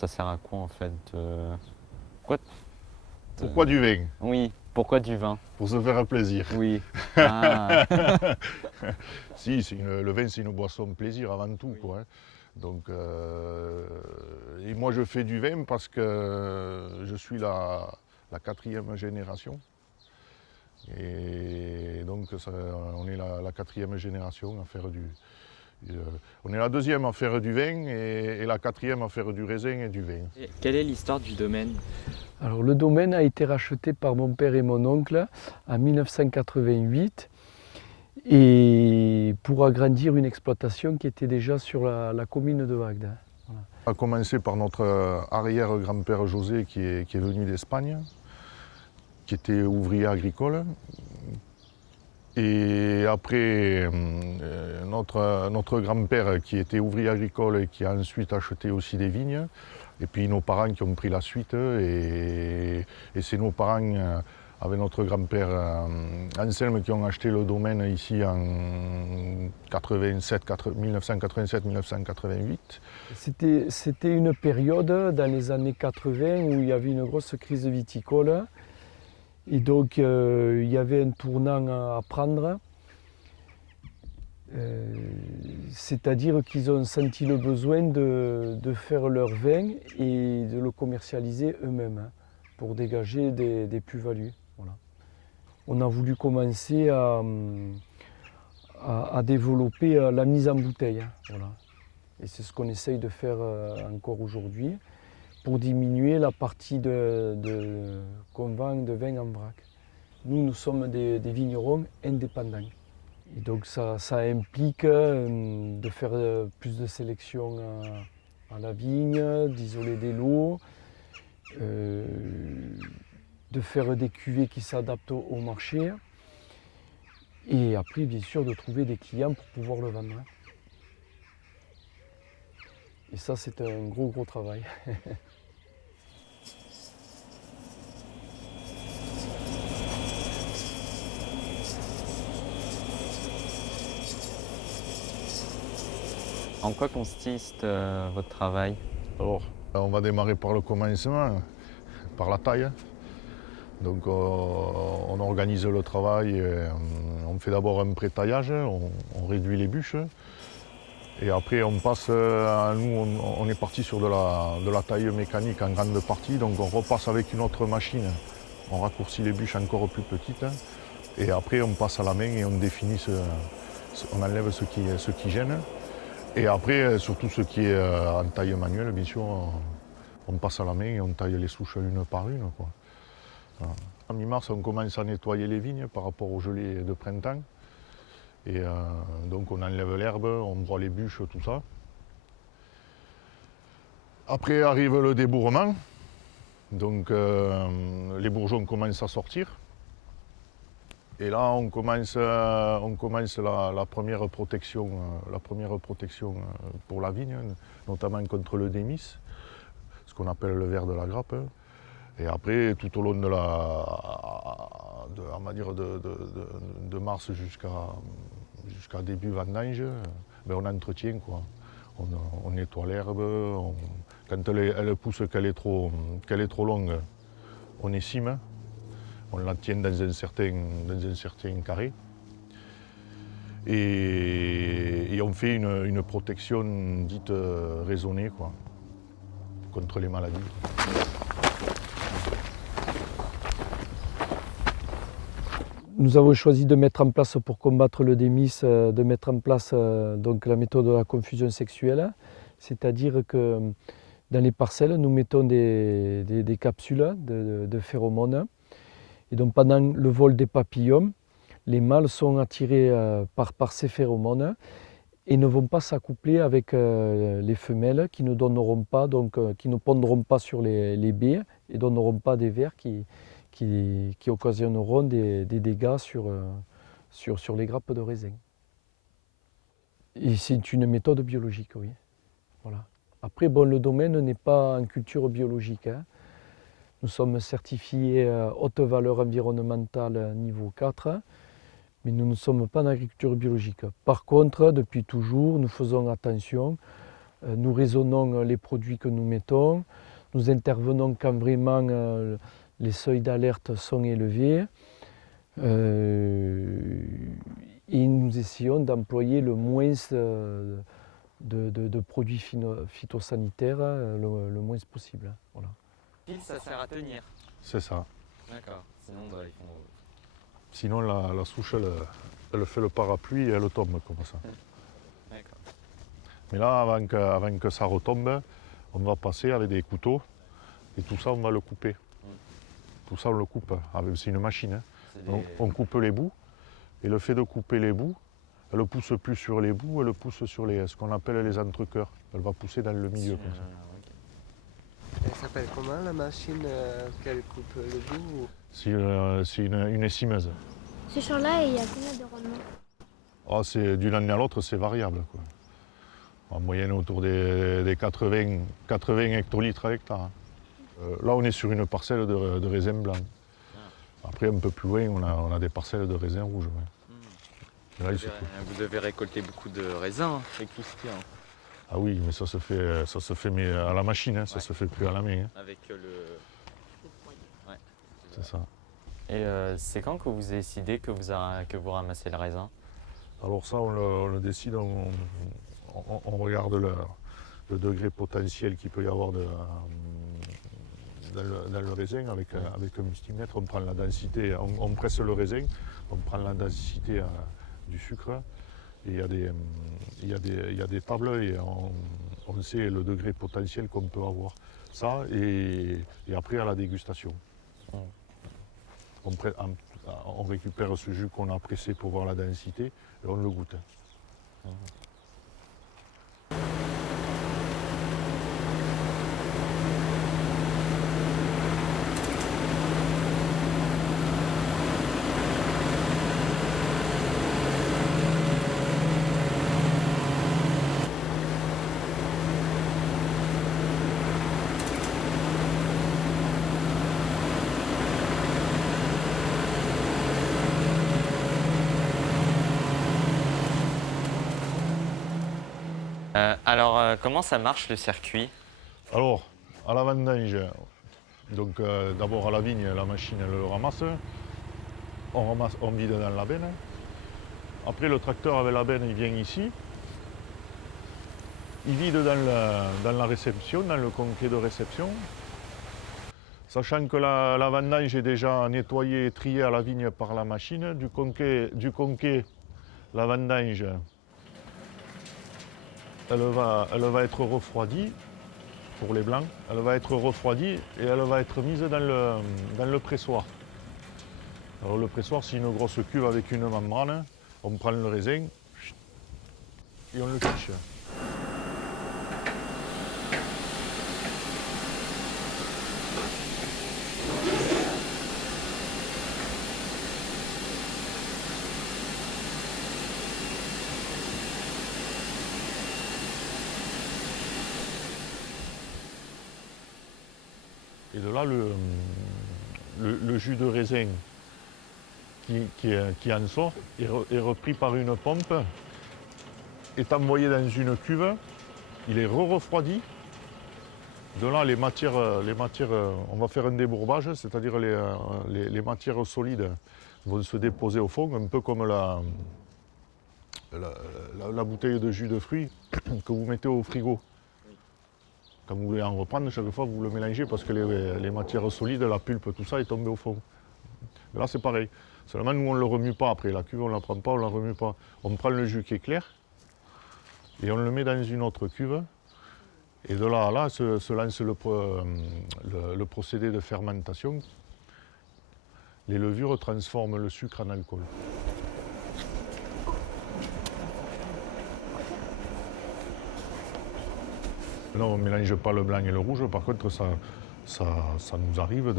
ça sert à quoi en fait Pourquoi Pourquoi du vin? Oui, pourquoi du vin? Pour se faire plaisir. Oui. Ah, Si, le vin c'est une boisson de plaisir avant tout, quoi, hein. Donc, et moi je fais du vin parce que je suis la quatrième génération. Et donc on est la quatrième génération à faire euh, on est la deuxième à faire du vin et la quatrième à faire du raisin et du vin. et quelle est l'histoire du domaine? Alors le domaine a été racheté par mon père et mon oncle en 1988 et pour agrandir une exploitation qui était déjà sur la commune de Wagde. On a commencé par notre arrière-grand-père José qui est venu d'Espagne, qui était ouvrier agricole. Et après, notre grand-père qui était ouvrier agricole et qui a ensuite acheté aussi des vignes. Et puis nos parents qui ont pris la suite. Et c'est nos parents, avec notre grand-père Anselme, qui ont acheté le domaine ici en 1987-1988. C'était une période dans les années 80 où il y avait une grosse crise viticole. Et donc il y avait un tournant à prendre. C'est-à-dire qu'ils ont senti le besoin de faire leur vin et de le commercialiser eux-mêmes pour dégager des plus-values. Voilà. On a voulu commencer à développer la mise en bouteille. Voilà. Et c'est ce qu'on essaye de faire encore aujourd'hui pour diminuer la partie qu'on vend de vin en vrac. Nous sommes des vignerons indépendants. Et donc ça implique de faire plus de sélection à la vigne, d'isoler des lots, de faire des cuvées qui s'adaptent au marché et après bien sûr de trouver des clients pour pouvoir le vendre. Et ça c'est un gros travail. En quoi consiste votre travail? Alors, on va démarrer par le commencement, par la taille. Donc on organise le travail, on fait d'abord un pré-taillage, on réduit les bûches. Et après on passe, nous on est parti sur de la taille mécanique en grande partie, donc on repasse avec une autre machine, on raccourcit les bûches encore plus petites. Et après on passe à la main et on définit, on enlève ce qui gêne. Et après, surtout ce qui est en taille manuelle, bien sûr, on passe à la main et on taille les souches une par une, quoi. Voilà. En mi-mars, on commence à nettoyer les vignes par rapport aux gelées de printemps. Et donc on enlève l'herbe, on broie les bûches, tout ça. Après arrive le débourrement. Donc les bourgeons commencent à sortir. Et là, on commence la première protection, pour la vigne, notamment contre le démis, ce qu'on appelle le ver de la grappe. Et après, tout au long de mars jusqu'à début vendange, ben on entretient, quoi. On nettoie l'herbe, quand elle pousse, qu'elle est trop longue, on écime. On la tient dans un certain carré. Et on fait une protection dite raisonnée, quoi, contre les maladies. Nous avons choisi de mettre en place pour combattre le démis, de mettre en place donc la méthode de la confusion sexuelle. C'est-à-dire que dans les parcelles, nous mettons des capsules de phéromones. Et donc pendant le vol des papillons, les mâles sont attirés par ces phéromones et ne vont pas s'accoupler avec les femelles qui ne donneront pas, qui ne pondront pas sur les baies et donneront pas des vers qui occasionneront des dégâts sur les grappes de raisin. Et c'est une méthode biologique, oui. Voilà. Après, bon, le domaine n'est pas en culture biologique, hein. Nous sommes certifiés haute valeur environnementale niveau 4, mais nous ne sommes pas en agriculture biologique. Par contre, depuis toujours, nous faisons attention nous raisonnons les produits que nous mettons, nous intervenons quand vraiment les seuils d'alerte sont élevés et nous essayons d'employer le moins de produits phytosanitaires le moins possible. Voilà. Pile, ça sert à tenir. C'est ça. D'accord. Sinon, bah, ils font. Sinon, la souche, elle fait le parapluie et elle tombe comme ça. D'accord. Mais là, avant que ça retombe, on va passer avec des couteaux et tout ça, on va le couper. Tout ça, on le coupe. C'est une machine. Hein. Donc, on coupe les bouts et le fait de couper les bouts, elle ne pousse plus sur les bouts, elle pousse sur ce qu'on appelle les entrecœurs. Elle va pousser dans le milieu comme ça. Elle s'appelle comment la machine qu'elle coupe le bout? C'est une écimeuse. Ce champ-là, il y a combien de rendements? D'une année à l'autre, c'est variable, quoi. En moyenne, autour des 80 hectolitres à l'hectare. Hein. Là, on est sur une parcelle de raisin blanc. Après, un peu plus loin, on a des parcelles de raisin rouge. Ouais. Là, Vous devez récolter beaucoup de raisins avec tout ce qu'il y a. Ah oui, mais ça se fait mais à la machine, hein, ça Ouais. se fait plus à la main. Hein. Avec le. Ouais. C'est ça. Et c'est quand que vous décidez que vous ramassez le raisin? Alors ça, on le décide, on regarde le degré potentiel qu'il peut y avoir dans le raisin avec un multimètre. On prend la densité, on presse le raisin, on prend la densité du sucre. Et il y a des tables et on sait le degré potentiel qu'on peut avoir. Ça et après à la dégustation. On récupère ce jus qu'on a pressé pour voir la densité et on le goûte. Alors, comment ça marche le circuit? Alors, à la vendange, donc d'abord à la vigne, la machine elle le ramasse. On vide dans la benne. Après le tracteur avec la benne il vient ici. Il vide dans la réception, dans le conquet de réception. Sachant que la vendange est déjà nettoyée et triée à la vigne par la machine. Du conquet la vendange, elle va être refroidie pour les blancs. Elle va être refroidie et elle va être mise dans le pressoir. Alors le pressoir, c'est une grosse cuve avec une membrane. On prend le raisin et on le fiche. Et de là, le jus de raisin qui en sort est repris par une pompe, est envoyé dans une cuve, il est refroidi. De là, les matières, on va faire un débourbage, c'est-à-dire les matières solides vont se déposer au fond, un peu comme la bouteille de jus de fruits que vous mettez au frigo. Quand vous voulez en reprendre, chaque fois vous le mélangez parce que les matières solides, la pulpe, tout ça est tombé au fond. Là c'est pareil. Seulement nous on ne le remue pas après. La cuve on ne la prend pas, on ne la remue pas. On prend le jus qui est clair et on le met dans une autre cuve. Et de là à là se lance le procédé de fermentation. Les levures transforment le sucre en alcool. Non, on ne mélange pas le blanc et le rouge. Par contre, ça nous arrive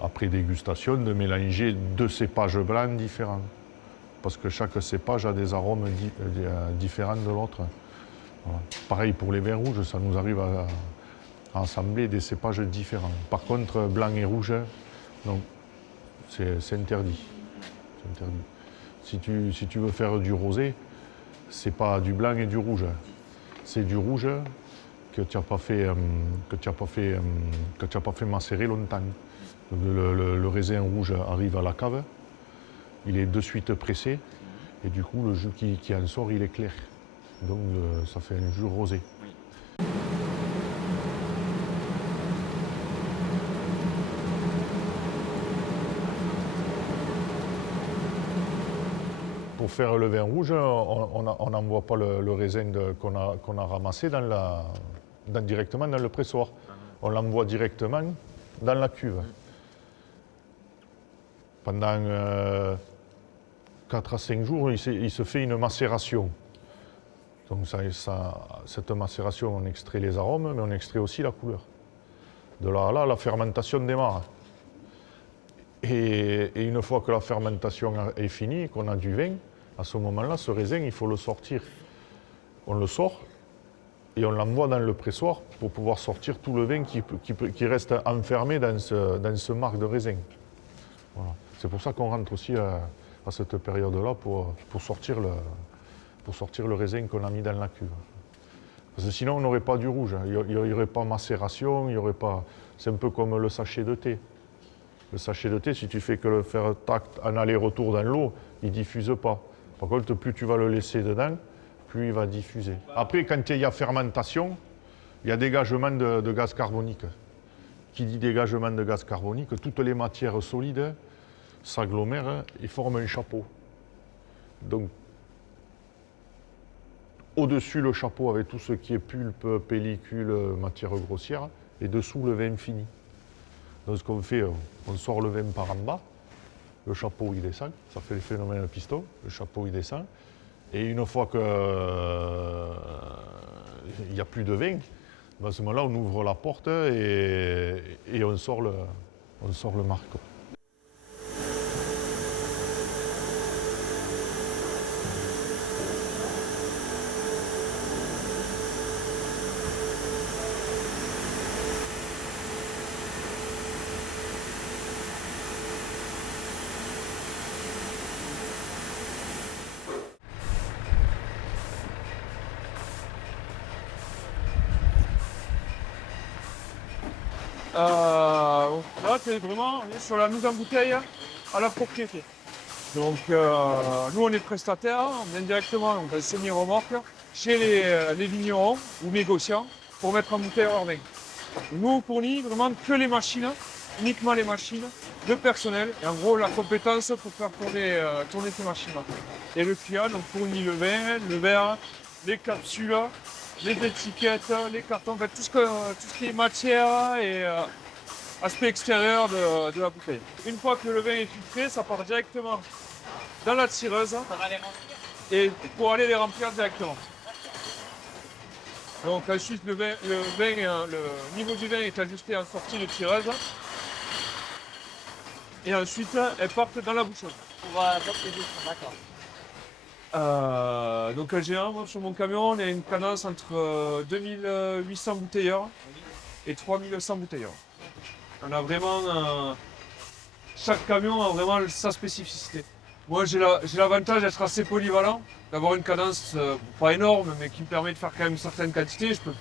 après dégustation de mélanger deux cépages blancs différents. Parce que chaque cépage a des arômes différents de l'autre. Voilà. Pareil pour les vins rouges, ça nous arrive à assembler des cépages différents. Par contre, blanc et rouge, non, c'est interdit. C'est interdit. Si tu veux faire du rosé, c'est pas du blanc et du rouge. c'est du rouge que tu n'as pas fait macérer longtemps. Donc, le raisin rouge arrive à la cave, il est de suite pressé et du coup le jus qui en sort il est clair. Donc ça fait un jus rosé. Pour faire le vin rouge, on n'envoie pas le raisin qu'on a ramassé directement dans le pressoir. On l'envoie directement dans la cuve. Pendant 4 à 5 jours, il se fait une macération. Donc cette macération, on extrait les arômes, mais on extrait aussi la couleur. De là, la fermentation démarre. Et une fois que la fermentation est finie, qu'on a du vin, à ce moment-là, ce raisin, il faut le sortir. On le sort et on l'envoie dans le pressoir pour pouvoir sortir tout le vin qui reste enfermé dans ce marc de raisin. Voilà. C'est pour ça qu'on rentre aussi à cette période-là pour sortir le raisin qu'on a mis dans la cuve. Parce que sinon, on n'aurait pas du rouge. Il n'y aurait pas macération, il y aurait pas... C'est un peu comme le sachet de thé. Le sachet de thé, si tu fais que le faire tac en aller-retour dans l'eau, il ne diffuse pas. Par contre, plus tu vas le laisser dedans, plus il va diffuser. Après, quand il y a fermentation, il y a dégagement de gaz carbonique. Qui dit dégagement de gaz carbonique, toutes les matières solides s'agglomèrent et forment un chapeau. Donc, au-dessus le chapeau avec tout ce qui est pulpe, pellicule, matière grossière, et dessous le vin fini. Donc ce qu'on fait, on sort le vin par en bas, le chapeau il descend, ça fait le phénomène piston, le chapeau il descend, et une fois qu'il n'y a plus de vin, à ce moment-là on ouvre la porte et on sort le marc. Là, c'est vraiment on est sur la mise en bouteille à la propriété. Donc, nous, on est prestataire, on vient directement donc, semi-remorque chez les vignerons ou négociants pour mettre en bouteille leur vin. Nous, on fournit vraiment que les machines, uniquement les machines, le personnel et en gros la compétence pour faire tourner ces machines-là. Et le client donc, fournit le vin, le verre, les capsules, les étiquettes, les cartons, en fait, tout ce qui est matière et aspect extérieur de la bouteille. Une fois que le vin est filtré, ça part directement dans la tireuse et pour aller les remplir directement. Donc ensuite le niveau du vin est ajusté en sortie de tireuse et ensuite elles partent dans la bouchonne. Donc en général, moi, sur mon camion, on a une cadence entre 2800 bouteilleurs et 3100 bouteilleurs. On a vraiment... chaque camion a vraiment sa spécificité. Moi, j'ai l'avantage d'être assez polyvalent, d'avoir une cadence pas énorme, mais qui me permet de faire quand même une certaine quantité. Je peux,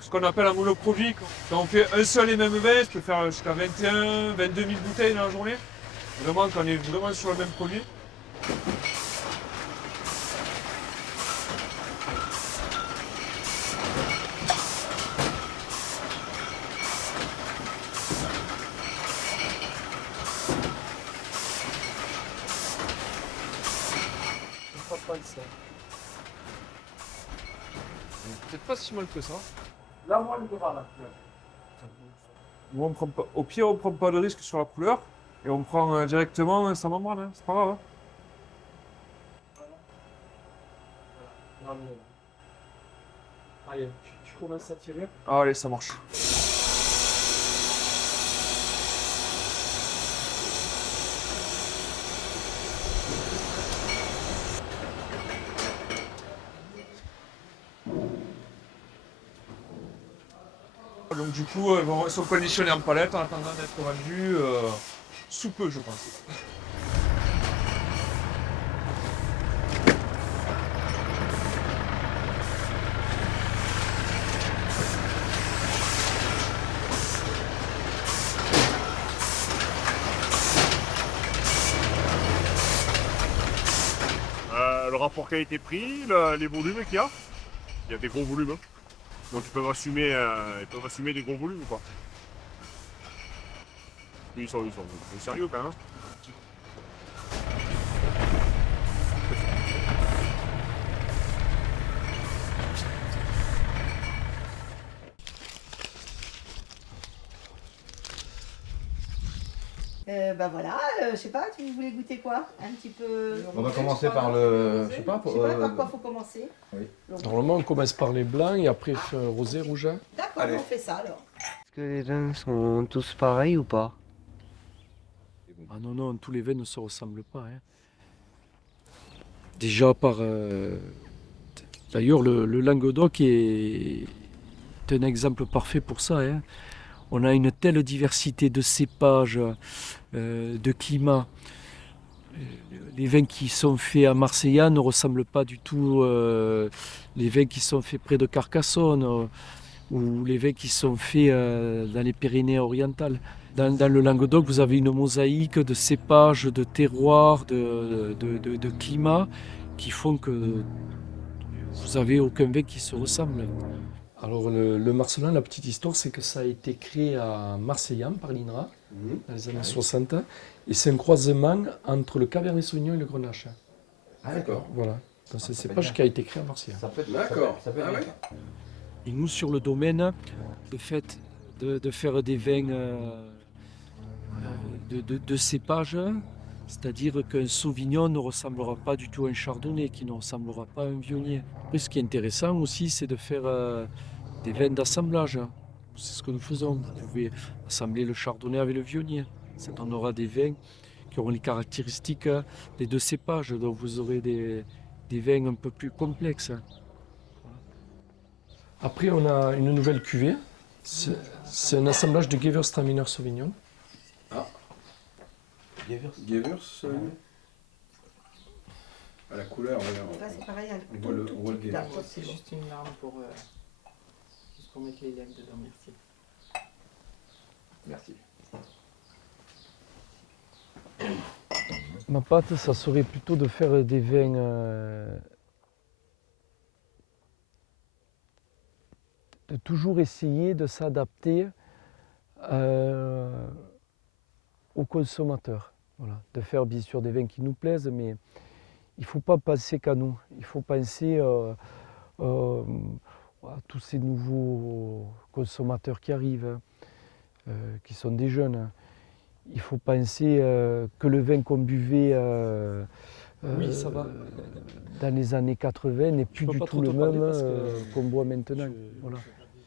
ce qu'on appelle un monoproduit. Quand on fait un seul et même vin, je peux faire jusqu'à 21 22 000 bouteilles dans la journée. Vraiment, quand on est vraiment sur le même produit. Peut-être pas si mal que ça. Là, moi, le devant, là. Nous, on prend pas, au pire, on prend pas de risque sur la couleur et on prend directement sa membrane, hein. C'est pas grave. Hein. Allez, tu commences à tirer. Allez, ça marche. Donc du coup, ils sont conditionnés en palette en attendant d'être vendus sous peu, je pense. rapport qualité-prix, les volumes qu'il y a. Il y a des gros volumes. Donc ils peuvent assumer des gros volumes quoi. Ils sont sérieux quand même. Bah voilà, je sais pas, vous voulez goûter quoi? Un petit peu. On va commencer par le. Je sais pas, Je sais pas par quoi faut commencer. Oui. Normalement, on commence par les blancs et après rosé, rouge. D'accord, Allez. on fait ça alors. Est-ce que les vins sont tous pareils ou pas? Ah non, non, tous les vins ne se ressemblent pas. Hein. Déjà par... D'ailleurs, le Languedoc est un exemple parfait pour ça. Hein. On a une telle diversité de cépages, de climats. Les vins qui sont faits à Marseilla ne ressemblent pas du tout les vins qui sont faits près de Carcassonne ou les vins qui sont faits dans les Pyrénées-Orientales. Dans le Languedoc, vous avez une mosaïque de cépages, de terroirs, de climats qui font que vous n'avez aucun vin qui se ressemble. Alors le Marcelin, la petite histoire, c'est que ça a été créé à Marseillan par l'INRA dans les années 60 et c'est un croisement entre le Cabernet Sauvignon et le Grenache. Ah d'accord. Voilà, donc c'est un cépage qui a été créé à Marseillan. D'accord. Et nous, sur le domaine, le fait de faire des vins de cépage, c'est-à-dire qu'un Sauvignon ne ressemblera pas du tout à un Chardonnay, qui ne ressemblera pas à un Viognier. Après, ce qui est intéressant aussi, c'est de faire des vins d'assemblage. C'est ce que nous faisons. Vous pouvez assembler le Chardonnay avec le Viognier. Ça donnera des vins qui auront les caractéristiques des deux cépages, donc vous aurez des vins un peu plus complexes. Après, on a une nouvelle cuvée. C'est un assemblage de Gewürztraminer Sauvignon. Gewürz. À la couleur, Là, c'est pareil, un on voit le tout petit peu. Gewürz. C'est juste une larme pour mettre les lèvres dedans, merci. Merci. Ma pâte, ça serait plutôt de faire des vins de toujours essayer de s'adapter aux consommateurs. Voilà. De faire bien sûr des vins qui nous plaisent, mais il ne faut pas penser qu'à nous. Il faut penser à tous ces nouveaux consommateurs qui arrivent, qui sont des jeunes. Il faut penser que le vin qu'on buvait Oui, ça va. dans les années 80 n'est plus peux du pas tout trop le te parler même parce que qu'on boit maintenant. Voilà.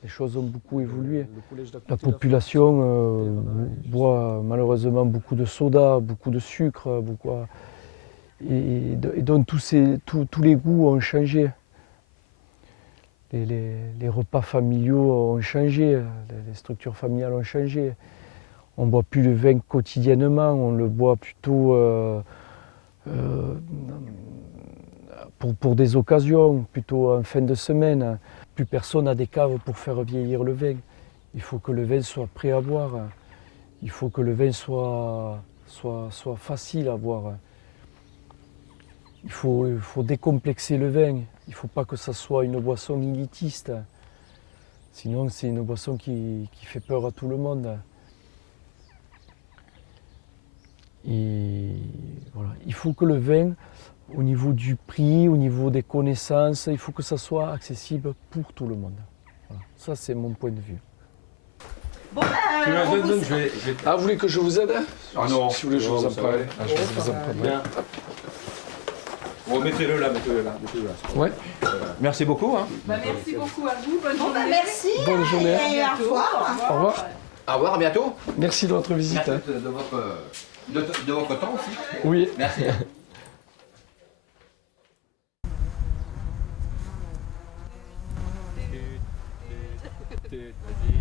Les choses ont beaucoup évolué. Le collège d'à côté, La là, population boit malheureusement beaucoup de soda, beaucoup de sucre, et donc tous les goûts ont changé. Les repas familiaux ont changé, les structures familiales ont changé. On ne boit plus le vin quotidiennement, on le boit plutôt pour des occasions, plutôt en fin de semaine. Plus personne n'a des caves pour faire vieillir le vin. Il faut que le vin soit prêt à boire. Il faut que le vin soit facile à boire. Il faut décomplexer le vin. Il ne faut pas que ça soit une boisson élitiste. Sinon, c'est une boisson qui fait peur à tout le monde. Et voilà. Il faut que le vin, au niveau du prix, au niveau des connaissances, il faut que ça soit accessible pour tout le monde. Voilà. Ça, c'est mon point de vue. Bon, Ah, vous voulez que je vous aide? Ah non. Si vous voulez, je vous en prends. Ah, je vous en prendrai. Bon, mettez-le là. Ouais. Merci beaucoup. Hein. Merci beaucoup à vous, bonne Bon, journée. merci. Bonne journée. Et au revoir. Au revoir. Au revoir, à bientôt. Merci de votre visite. Merci de votre temps aussi. Oui. Merci. Vas-y.